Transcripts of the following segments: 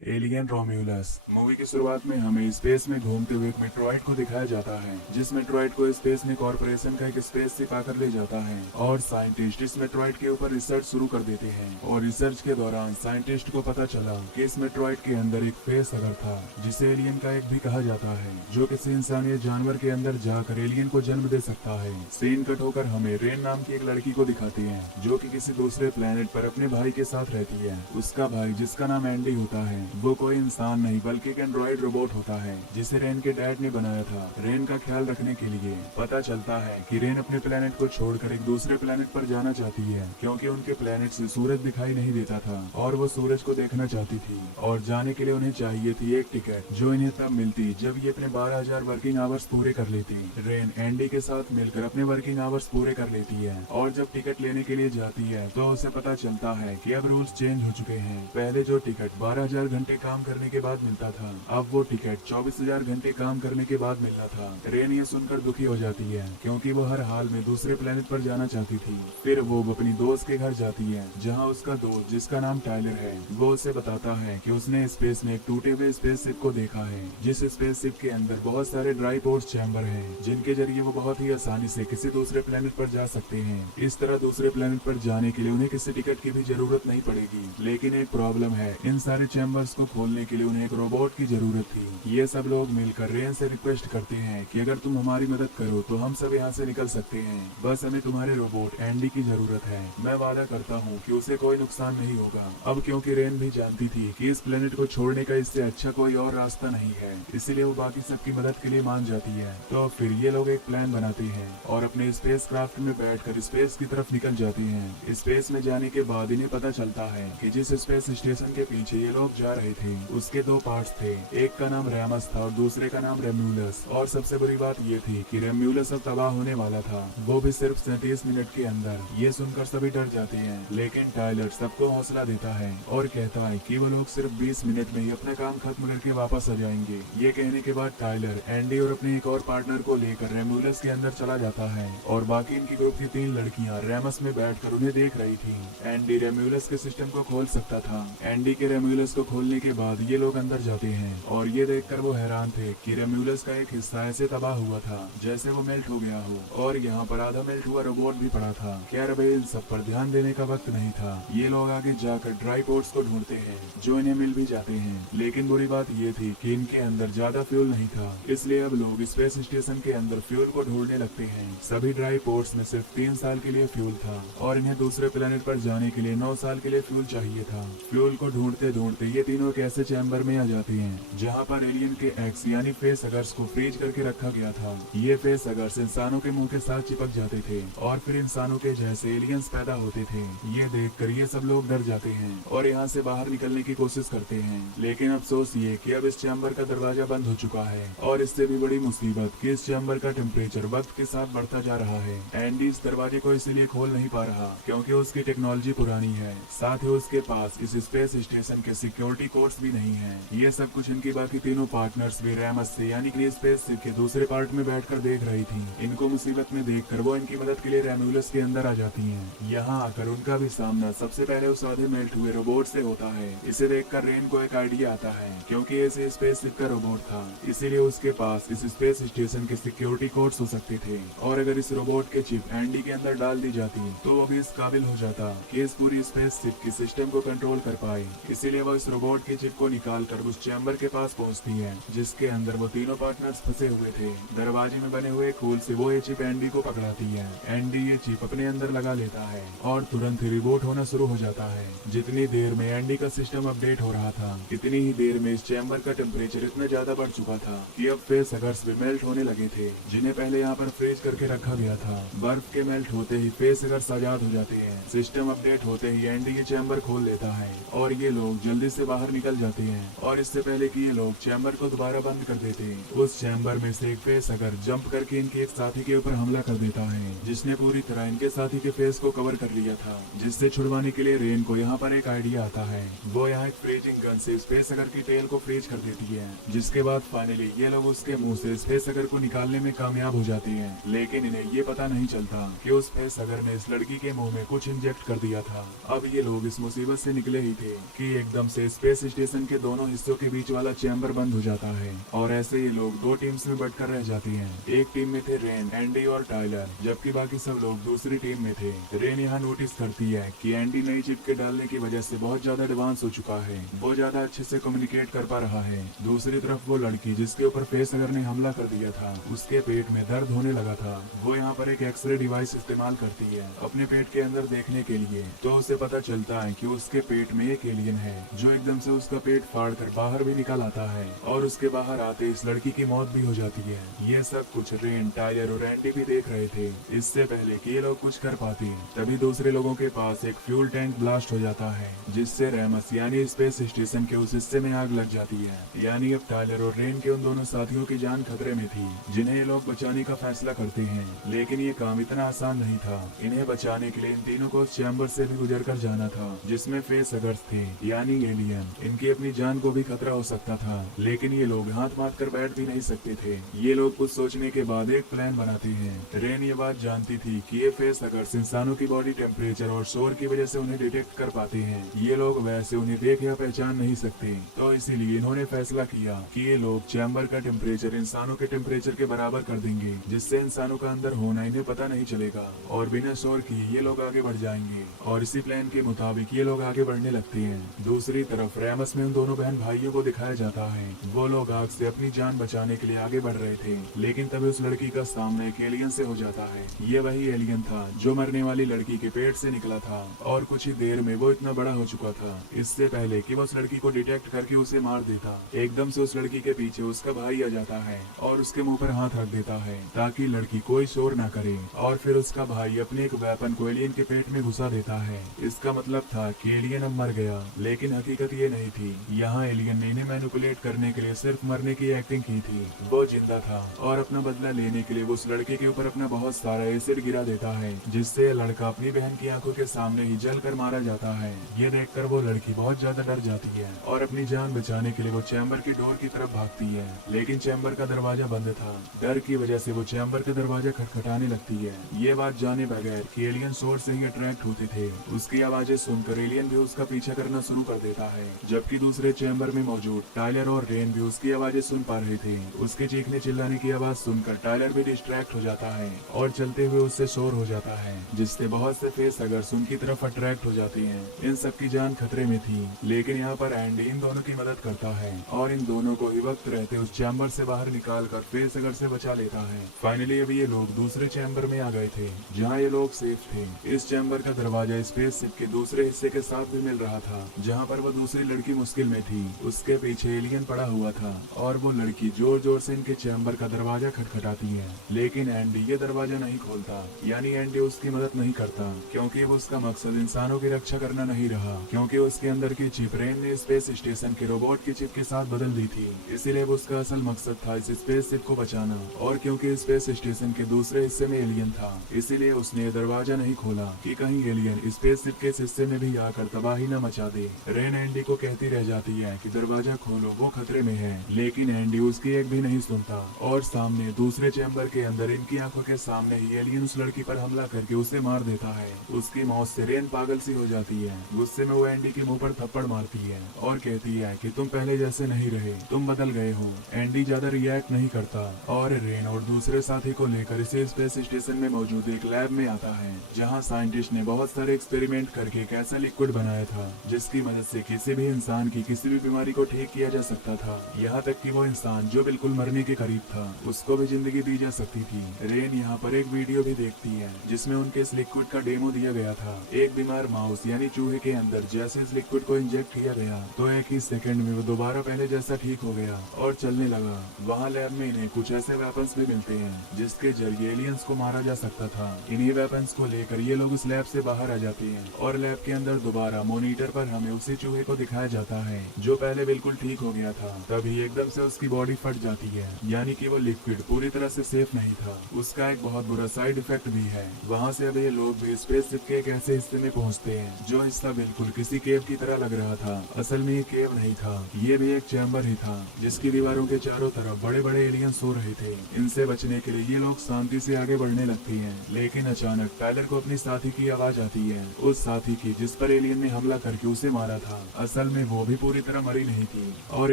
Alien रोम्यूलस movie की शुरुआत में हमें स्पेस में घूमते हुए एक मेट्रॉइड को दिखाया जाता है, जिस मेट्रॉइड को स्पेस में कॉर्पोरेशन का एक स्पेस शिप आकर ले जाता है और साइंटिस्ट इस मेट्रॉइड के ऊपर रिसर्च शुरू कर देते हैं। और रिसर्च के दौरान साइंटिस्ट को पता चला कि इस मेट्रॉइड के अंदर एक फेस हगर था, जिसे एलियन का एक भी कहा जाता है, जो किसी इंसान या जानवर के अंदर जाकर एलियन को जन्म दे सकता है। सीन कट होकर हमें रेन नाम की एक लड़की को दिखाती है, जो कि किसी दूसरे प्लेनेट पर अपने भाई के साथ रहती है। उसका भाई, जिसका नाम एंडी होता है, वो कोई इंसान नहीं बल्कि एक एंड्रॉइड रोबोट होता है, जिसे रेन के डैड ने बनाया था रेन का ख्याल रखने के लिए। पता चलता है कि रेन अपने प्लेनेट को छोड़कर एक दूसरे प्लेनेट पर जाना चाहती है, क्योंकि उनके प्लेनेट से सूरज दिखाई नहीं देता था और वो सूरज को देखना चाहती थी। और जाने के लिए उन्हें चाहिए थी एक टिकट, जो इन्हें तब मिलती जब ये अपने 12,000 वर्किंग आवर्स पूरे कर लेती। रेन एंडी के साथ मिलकर अपने वर्किंग आवर्स पूरे कर लेती है और जब टिकट लेने के लिए जाती है तो उसे पता चलता है कि अब रूल्स चेंज हो चुके हैं। पहले जो टिकट 12,000 घंटे काम करने के बाद मिलता था, अब वो टिकट 24,000 घंटे काम करने के बाद मिलना था। रेन ये सुनकर दुखी हो जाती है, क्योंकि वो हर हाल में दूसरे प्लेनेट पर जाना चाहती थी। फिर वो अपनी दोस्त के घर जाती है, जहाँ उसका दोस्त, जिसका नाम टाइलर है, वो उसे बताता है कि उसने स्पेस में एक टूटे हुए स्पेस शिप को देखा है, जिस स्पेस शिप के अंदर बहुत सारे ड्राई पोर्ट चैम्बर हैं, जिनके जरिए वो बहुत ही आसानी से किसी दूसरे प्लेनेट पर जा सकते हैं। इस तरह दूसरे प्लेनेट पर जाने के लिए उन्हें किसी टिकट की भी जरूरत नहीं पड़ेगी। लेकिन एक प्रॉब्लम है, इन सारे चैम्बर्स को खोलने के लिए उन्हें एक रोबोट की जरूरत थी। ये सब लोग मिलकर रेन से रिक्वेस्ट करते हैं कि अगर तुम हमारी मदद करो तो हम सब यहाँ से निकल सकते हैं, बस हमें तुम्हारे रोबोट एंडी की जरूरत है। मैं वादा करता हूँ कि उसे कोई नुकसान नहीं होगा। अब क्योंकि रेन भी जानती थी कि इस प्लेनेट को छोड़ने का इससे अच्छा कोई और रास्ता नहीं है, इसलिए वो बाकी सबकी मदद के लिए मान जाती है। तो फिर ये लोग एक प्लान बनाते हैं और अपने स्पेस क्राफ्ट में बैठकर स्पेस की तरफ निकल जाते हैं। स्पेस में जाने के बाद इन्हें पता चलता है कि जिस स्पेस स्टेशन के पीछे ये लोग जा रहे थे, उसके दो पार्ट्स थे। एक का नाम रैमस था और दूसरे का नाम रेम्यूलस। और सबसे बड़ी बात ये थी कि रेम्यूलस अब तबाह होने वाला था, वो भी सिर्फ 37 मिनट के अंदर। ये सुनकर सभी डर जाते हैं, लेकिन टाइलर सबको हौसला देता है और कहता है कि वो लोग सिर्फ 20 मिनट में ही अपना काम खत्म करके वापस आ जाएंगे। ये कहने के बाद टाइलर एंडी और अपने एक और पार्टनर को लेकर रेम्यूलस के अंदर चला जाता है और बाकी इनकी ग्रुप की 3 लड़कियां रैमस में बैठकर उन्हें देख रही थी। एंडी रेम्यूलस के सिस्टम को खोल सकता था। एंडी के रेम्यूलस को खोलने के बाद ये लोग अंदर जाते हैं और ये देखकर वो हैरान थे कि रेम्यूलस का एक हिस्सा ऐसे तबाह हुआ था जैसे वो मेल्ट हो गया हो, और यहाँ पर आधा मेल्ट हुआ रोबोट भी पड़ा था। खैर अब इन सब पर ध्यान देने का वक्त नहीं था। ये लोग आगे जाकर ड्राई पोर्ट्स को ढूंढते हैं, जो इन्हें मिल भी जाते हैं। लेकिन बुरी बात ये थी कि इनके अंदर ज्यादा फ्यूल नहीं था, इसलिए अब लोग स्पेस स्टेशन के अंदर फ्यूल को ढूंढने लगते हैं। सभी ड्राई पोर्ट्स में सिर्फ 3 साल के लिए फ्यूल था और इन्हें दूसरे प्लेनेट पर जाने के लिए 9 साल के लिए फ्यूल चाहिए था। फ्यूल को ढूंढते ढूंढते ये तीनों एक ऐसे चैम्बर में आ जाते हैं जहाँ पर एलियन के एक्स यानी फेस अगर्स को फ्रीज करके रखा गया था। ये फेस अगर्स इंसानों के मुंह के साथ चिपक जाते थे और फिर इंसानों के जैसे एलियंस पैदा होते थे। ये देखकर ये सब लोग डर जाते हैं और यहाँ से बाहर निकलने की कोशिश करते हैं। लेकिन अफसोस ये कि अब इस चैम्बर का दरवाजा बंद हो चुका है, और इससे भी बड़ी मुसीबत कि इस चैम्बर का टेम्परेचर वक्त के साथ बढ़ता जा रहा है। एंडी इस दरवाजे को इसलिए खोल नहीं पा रहा क्योंकि उसकी टेक्नोलॉजी पुरानी है, साथ ही उसके पास इस स्पेस स्टेशन के सिक्योरिटी कोड्स भी नहीं है। ये सब कुछ इनकी बाकी तीनों पार्टनर्स भी रैमस से यानी कि स्पेस शिप के दूसरे पार्ट में बैठकर देख रही थी। इनको मुसीबत में देखकर वो इनकी मदद के लिए रेम्यूलस के अंदर आ जाती हैं। यहाँ आकर उनका भी सामना सबसे पहले उस आधे मेल्ट हुए रोबोट से होता है। इसे देखकर रेन को एक आइडिया आता है, क्योंकि इसे स्पेस शिप का रोबोट था, इसीलिए उसके पास इस स्पेस स्टेशन के सिक्योरिटी कोड्स हो सकते थे। और अगर इस रोबोट के चिप एंडी के अंदर डाल दी जाती तो वो भी इस काबिल हो जाता कि इस पूरी स्पेस शिप की सिस्टम को कंट्रोल कर पाए। इसीलिए वो इस रोबोट की चिप को निकाल कर उस चैम्बर के पास पहुंचती है, जिसके अंदर वो तीनों पार्टनर्स फंसे हुए थे। दरवाजे में बने हुए खोल से वो ये चिप एंडी को पकड़ाती है। एंडी ये चिप अपने अंदर लगा लेता है और तुरंत ही रिबूट होना शुरू हो जाता है। जितनी देर में एंडी का सिस्टम अपडेट हो रहा था, इतनी ही देर में इस चैम्बर का टेम्परेचर इतना ज्यादा बढ़ चुका था कि अब फेस अगर्स भी मेल्ट होने लगे थे, जिन्हें पहले यहाँ पर फ्रीज करके रखा गया था। बर्फ के मेल्ट होते ही फेस अगर्स आजाद हो जाते हैं। सिस्टम अपडेट होते ही एंडी ये चैम्बर खोल लेता है और ये लोग जल्दी से बाहर निकल जाते हैं। और इससे पहले कि ये लोग चैम्बर को दोबारा बंद कर देते, उस चैम्बर में से एक फेस अगर जंप करके इनके एक साथी के ऊपर हमला कर देता है, जिसने पूरी तरह इनके साथी के फेस को कवर कर लिया था। जिससे छुड़वाने के लिए रेन को यहाँ पर एक आइडिया आता है। वो यहाँ एक फ्रीजिंग गन से स्पेस अगर की टेल को फ्रीज कर देती है, जिसके बाद फाइनली ये लोग उसके मुंह से स्पेस अगर को निकालने में कामयाब हो जाते हैं। लेकिन इन्हें ये पता नहीं चलता कि उस फेस अगर ने इस लड़की के मुंह में कुछ इंजेक्ट कर दिया था। अब ये लोग इस मुसीबत से निकले ही थे कि एकदम से स्पेस स्पेस स्टेशन के दोनों हिस्सों के बीच वाला चैम्बर बंद हो जाता है और ऐसे ये लोग दो टीम्स में बंटकर रह जाती हैं। एक टीम में थे रेन, एंडी और टाइलर, जबकि बाकी सब लोग दूसरी टीम में थे। रेन यहाँ नोटिस करती है कि एंडी नई चिप के डालने की वजह से बहुत ज्यादा एडवांस हो चुका है, वो ज्यादा अच्छे से कम्युनिकेट कर पा रहा है। दूसरी तरफ वो लड़की जिसके ऊपर फेसहगर ने हमला कर दिया था, उसके पेट में दर्द होने लगा था। वो यहाँ पर एक एक्सरे डिवाइस इस्तेमाल करती है अपने पेट के अंदर देखने के लिए, तो उसे पता चलता है कि उसके पेट में एक एलियन है जो एकदम से उसका पेट फाड़ कर बाहर भी निकल आता है और उसके बाहर आते इस लड़की की मौत भी हो जाती है। ये सब कुछ रेन, टाइलर और एंडी भी देख रहे थे। इससे पहले कि ये लोग कुछ कर पाते तभी दूसरे लोगों के पास एक फ्यूल टैंक ब्लास्ट हो जाता है, जिससे रेमस यानी स्पेस स्टेशन के उस हिस्से में आग लग जाती है। यानी अब टाइलर और रेन के उन दोनों साथियों की जान खतरे में थी जिन्हें ये लोग बचाने का फैसला करते हैं। लेकिन ये काम इतना आसान नहीं था। इन्हें बचाने के लिए इन तीनों को उस चैम्बर से भी गुजर कर जाना था जिसमें फेसहगर्स थे यानी एलियन। इनकी अपनी जान को भी खतरा हो सकता था, लेकिन ये लोग हाथ मार कर बैठ भी नहीं सकते थे। ये लोग कुछ सोचने के बाद एक प्लान बनाते हैं। रेन ये बात जानती थी कि ये फेसहगर्स इंसानों की बॉडी टेम्परेचर और शोर की वजह से उन्हें डिटेक्ट कर पाते हैं। ये लोग वैसे उन्हें देख या पहचान नहीं सकते, तो इसीलिए इन्होंने फैसला किया कि ये लोग चैम्बर का टेम्परेचर इंसानों के टेम्परेचर के बराबर कर देंगे, जिससे इंसानों का अंदर होना इन्हें पता नहीं चलेगा और बिना शोर की ये लोग आगे बढ़ जाएंगे। और इसी प्लान के मुताबिक ये लोग आगे बढ़ने लगते हैं। दूसरी तरफ रेमस में उन दोनों बहन भाइयों को दिखाया जाता है। वो लोग आग से अपनी जान बचाने के लिए आगे बढ़ रहे थे, लेकिन तभी उस लड़की का सामना एक एलियन से हो जाता है। ये वही एलियन था जो मरने वाली लड़की के पेट से निकला था और कुछ ही देर में वो इतना बड़ा हो चुका था। इससे पहले कि वो उस लड़की को डिटेक्ट करके उसे मार देता, एकदम से उस लड़की के पीछे उसका भाई आ जाता है और उसके मुंह पर हाथ रख देता है ताकि लड़की कोई शोर ना करे। और फिर उसका भाई अपने एक वेपन को एलियन के पेट में घुसा देता है। इसका मतलब था कि एलियन अब मर गया, लेकिन हकीकत ये नहीं थी। यहाँ एलियन ने इन्हें मैनिपुलेट करने के लिए सिर्फ मरने की एक्टिंग की थी। वो जिंदा था और अपना बदला लेने के लिए वो उस लड़के के ऊपर अपना बहुत सारा एसिड गिरा देता है, जिससे लड़का अपनी बहन की आंखों के सामने ही जल कर मारा जाता है। ये देखकर वो लड़की बहुत ज्यादा डर जाती है और अपनी जान बचाने के लिए वो चैम्बर की डोर की तरफ भागती है, लेकिन चैम्बर का दरवाजा बंद था। डर की वजह से वो चैम्बर का दरवाजा खटखटाने लगती है। ये बात जाने बगैर कि एलियन शोर से ही अट्रैक्ट होते थे, उसकी आवाजें सुनकर एलियन भी उसका पीछा करना शुरू कर देता है। जबकि दूसरे चैम्बर में मौजूद टाइलर और रेन भी उसकी आवाजें सुन पा रहे थे। उसके चीखने चिल्लाने की आवाज सुनकर टाइलर भी डिस्ट्रैक्ट हो जाता है और चलते हुए उससे शोर हो जाता है, जिससे बहुत से फेसहगर्स उनकी तरफ अट्रैक्ट हो जाती हैं। इन सबकी जान खतरे में थी, लेकिन यहाँ पर एंडी इन दोनों की मदद करता है और इन दोनों को ही वक्त रहते उस चैम्बर से बाहर निकाल कर फेसहगर से बचा लेता है। फाइनली अभी ये लोग दूसरे चैम्बर में आ गए थे जहाँ ये लोग सेफ थे। इस चैम्बर का दरवाजा स्पेसशिप के दूसरे हिस्से के साथ भी मिल रहा था, जहाँ पर वो दूसरी लड़की मुश्किल में थी। उसके पीछे एलियन पड़ा हुआ था और वो लड़की जोर जोर से इनके चैम्बर का दरवाजा खटखटाती है, लेकिन एंडी ये दरवाजा नहीं खोलता। यानी एंडी उसकी मदद नहीं करता, क्योंकि वो उसका मकसद इंसानों की रक्षा करना नहीं रहा, क्योंकि उसके अंदर की चिप रेन ने स्पेस स्टेशन के रोबोट की चिप के साथ बदल दी थी। इसीलिए वो उसका असल मकसद था इस स्पेस शिप को बचाना, और क्योंकि स्पेस स्टेशन के दूसरे हिस्से में एलियन था, इसीलिए उसने दरवाजा नहीं खोला कि कहीं एलियन स्पेस शिप के हिस्से में भी आकर तबाही न मचा दे। रेन एंडी को कहती रह जाती है कि दरवाजा खोलो, वो खतरे में है, लेकिन एंडी उसकी एक भी नहीं सुनता। और सामने दूसरे चैम्बर के अंदर इनकी आंखों के सामने ही एलियन उस लड़की पर हमला करके उसे मार देता है। उसकी मौत से रेन पागल सी हो जाती है। गुस्से में वो एंडी के मुंह पर थप्पड़ मारती है और कहती है कि तुम पहले जैसे नहीं रहे, तुम बदल गए हो। एंडी ज्यादा रिएक्ट नहीं करता और रेन और दूसरे साथी को लेकर इसे स्पेस स्टेशन में मौजूद एक लैब में आता है, जहाँ साइंटिस्ट ने बहुत सारे एक्सपेरिमेंट करके एक ऐसा लिक्विड बनाया था जिसकी मदद से किसी भी इंसान की किसी भी बीमारी को ठीक किया जा सकता था। यहाँ तक कि वो इंसान जो बिल्कुल मरने के करीब था, उसको भी जिंदगी दी जा सकती थी। रेन यहाँ पर एक वीडियो भी देखती है जिसमें उनके इस लिक्विड का डेमो दिया गया था। एक बीमार माउस यानी चूहे के अंदर जैसे इस लिक्विड को इंजेक्ट किया गया तो एक ही सेकंड में वो दोबारा पहले जैसा ठीक हो गया और चलने लगा। वहाँ लैब में इन्हें कुछ ऐसे वेपन्स भी मिलते हैं जिसके जरिए एलियंस को मारा जा सकता था। इन्हीं वेपन्स को लेकर ये लोग इस लैब से बाहर आ जाते हैं और लैब के अंदर दोबारा मॉनिटर पर हमें उसी चूहे को दिखाया जाता है जो पहले बिल्कुल ठीक हो गया था। तभी एकदम से उसकी बॉडी फट जाती है, यानी कि वो लिक्विड पूरी तरह से सेफ नहीं था। उसका एक बहुत बुरा साइड इफेक्ट भी है। वहाँ से अब ये लोग भी स्पेसशिप के एक ऐसे हिस्से में पहुँचते हैं जो हिस्सा बिल्कुल किसी केव की तरह लग रहा था। असल में ये केव नहीं था, ये भी एक चैम्बर ही था जिसकी दीवारों के चारों तरफ बड़े बड़े एलियन सो रहे थे। इनसे बचने के लिए ये लोग शांति से आगे बढ़ने लगती हैं, लेकिन अचानक टाइलर को अपनी साथी की आवाज आती है, उस साथी की जिस पर एलियन ने हमला करके उसे मारा था। असल असल में वो भी पूरी तरह मरी नहीं थी और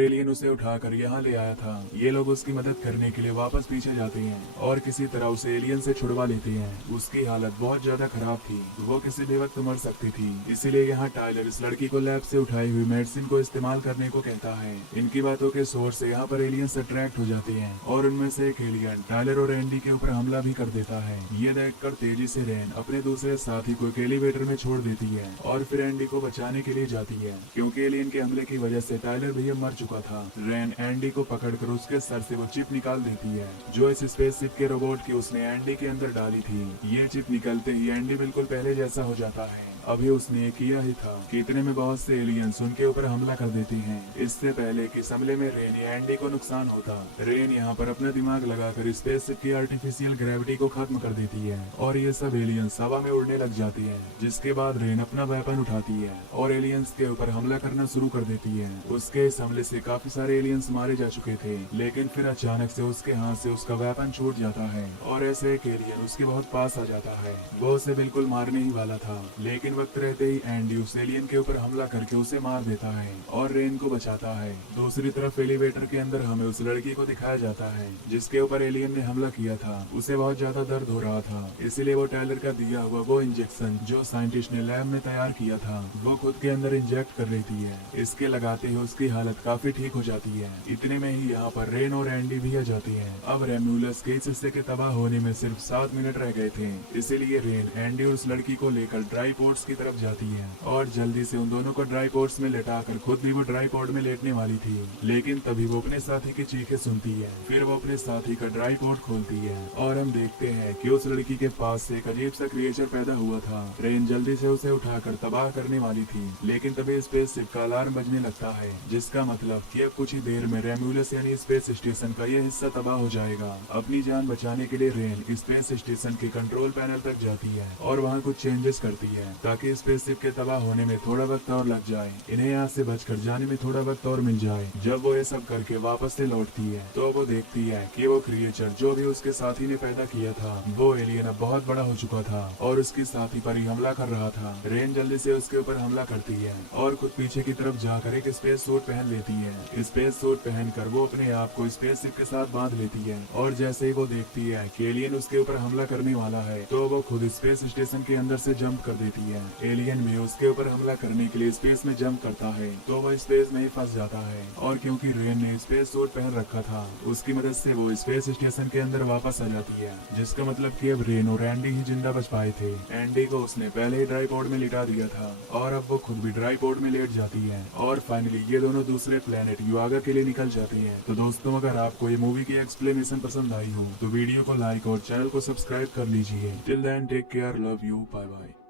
एलियन उसे उठाकर यहाँ ले आया था। ये लोग उसकी मदद करने के लिए वापस पीछे जाते हैं और किसी तरह उसे एलियन से छुड़वा लेते हैं। उसकी हालत बहुत ज्यादा खराब थी, वो किसी भी वक्त मर सकती थी। इसीलिए यहाँ टाइलर इस लड़की को लैब से उठाई हुई मेडिसिन को इस्तेमाल करने को कहता है। इनकी बातों के सोर्स से यहाँ पर एलियंस अट्रैक्ट हो जाते हैं और उनमें से एक एलियन टाइलर और एंडी के ऊपर हमला भी कर देता है। ये देखकर तेजी से रेन अपने दूसरे साथी को एक एलिवेटर में छोड़ देती है और फिर एंडी को बचाने के लिए जाती है, क्योंकि एलियन के हमले की वजह से टाइलर भी मर चुका था। रेन एंडी को पकड़कर उसके सर से वो चिप निकाल देती है जो इस स्पेसशिप के रोबोट की उसने एंडी के अंदर डाली थी। ये चिप निकलते ही एंडी बिल्कुल पहले जैसा हो जाता है। अभी उसने ये किया ही था कि इतने में बहुत से एलियंस उनके ऊपर हमला कर देती हैं। इससे पहले कि इस हमले में रेन या एंडी को नुकसान होता, रेन यहाँ पर अपना दिमाग लगाकर स्पेसशिप की आर्टिफिशियल ग्रेविटी को खत्म कर देती है और ये सब एलियंस हवा में उड़ने लग जाती है। जिसके बाद रेन अपना वेपन उठाती है और एलियंस के ऊपर हमला करना शुरू कर देती है। उसके इस हमले से काफी सारे एलियंस मारे जा चुके थे, लेकिन फिर अचानक से उसके हाथ से उसका वेपन छूट जाता है और ऐसे एक एलियन उसके बहुत पास आ जाता है। वो उसे बिल्कुल मारने ही वाला था, लेकिन वक्त रहते ही एंडी उस एलियन के ऊपर हमला करके उसे मार देता है और रेन को बचाता है। दूसरी तरफ एलिवेटर के अंदर हमें उस लड़की को दिखाया जाता है जिसके ऊपर एलियन ने हमला किया था। उसे बहुत ज्यादा दर्द हो रहा था, इसलिए वो टाइलर का दिया हुआ वो इंजेक्शन जो साइंटिस्ट ने लैब में तैयार किया था वो खुद के अंदर इंजेक्ट कर लेती है। इसके लगाते ही उसकी हालत काफी ठीक हो जाती है। इतने में ही यहाँ पर रेन और एंडी भी आ जाती है। अब रेम्यूलस के इस हिस्से के तबाह होने में सिर्फ 7 मिनट रह गए थे, इसीलिए रेन एंडी और उस लड़की को लेकर ड्राई पोर्ट्स की तरफ जाती है और जल्दी से उन दोनों को ड्राई पोर्ट्स में लेटाकर खुद भी वो ड्राई पोर्ट में लेटने वाली थी, लेकिन तभी वो अपने साथी की चीखें सुनती है। फिर वो अपने साथी का ड्राई पोर्ट खोलती है और हम देखते हैं कि उस लड़की के पास से एक अजीब सा क्रिएचर पैदा हुआ था। रेन जल्दी से उसे उठाकर तबाह करने वाली थी, लेकिन तभी स्पेसशिप का अलार्म बजने लगता है, जिसका मतलब कि अब कुछ ही देर में रेम्यूलस यानी स्पेस स्टेशन का यह हिस्सा तबाह हो जाएगा। अपनी जान बचाने के लिए रेन स्पेस स्टेशन के कंट्रोल पैनल तक जाती है और वहाँ कुछ चेंजेस करती है ताकि स्पेसशिप के तबाह होने में थोड़ा वक्त और लग जाए, इन्हें यहाँ से बचकर जाने में थोड़ा वक्त और मिल जाए। जब वो ये सब करके वापस से लौटती है तो वो देखती है कि वो क्रिएचर जो भी उसके साथी ने पैदा किया था वो एलियन अब बहुत बड़ा हो चुका था और उसके साथी पर ही हमला कर रहा था। रेन जल्दी से उसके ऊपर हमला करती है और खुद पीछे की तरफ जाकर एक स्पेस सूट पहन लेती है। स्पेस सूट पहनकर वो अपने आप को स्पेसशिप के साथ बांध लेती है और जैसे ही वो देखती है कि एलियन उसके ऊपर हमला करने वाला है तो वो खुद स्पेस स्टेशन के अंदर से जंप कर देती है। एलियन भी उसके ऊपर हमला करने के लिए स्पेस में जंप करता है तो वह स्पेस में ही फंस जाता है और क्योंकि रेन ने स्पेस सूट पहन रखा था उसकी मदद से वो स्पेस स्टेशन के अंदर वापस आ जाती है, जिसका मतलब कि अब रेन और एंडी ही जिंदा बच पाए थे। एंडी को उसने पहले ही ड्राई पोर्ट में लिटा दिया था और अब वो खुद भी ड्राई पोर्ट में लेट जाती है और फाइनली ये दोनों दूसरे प्लेनेट युआगा के लिए निकल जाती है। तो दोस्तों, अगर आपको ये मूवी की एक्सप्लेनेशन पसंद आई हो तो वीडियो को लाइक और चैनल को सब्सक्राइब कर लीजिए। Till then take care, love you, bye bye.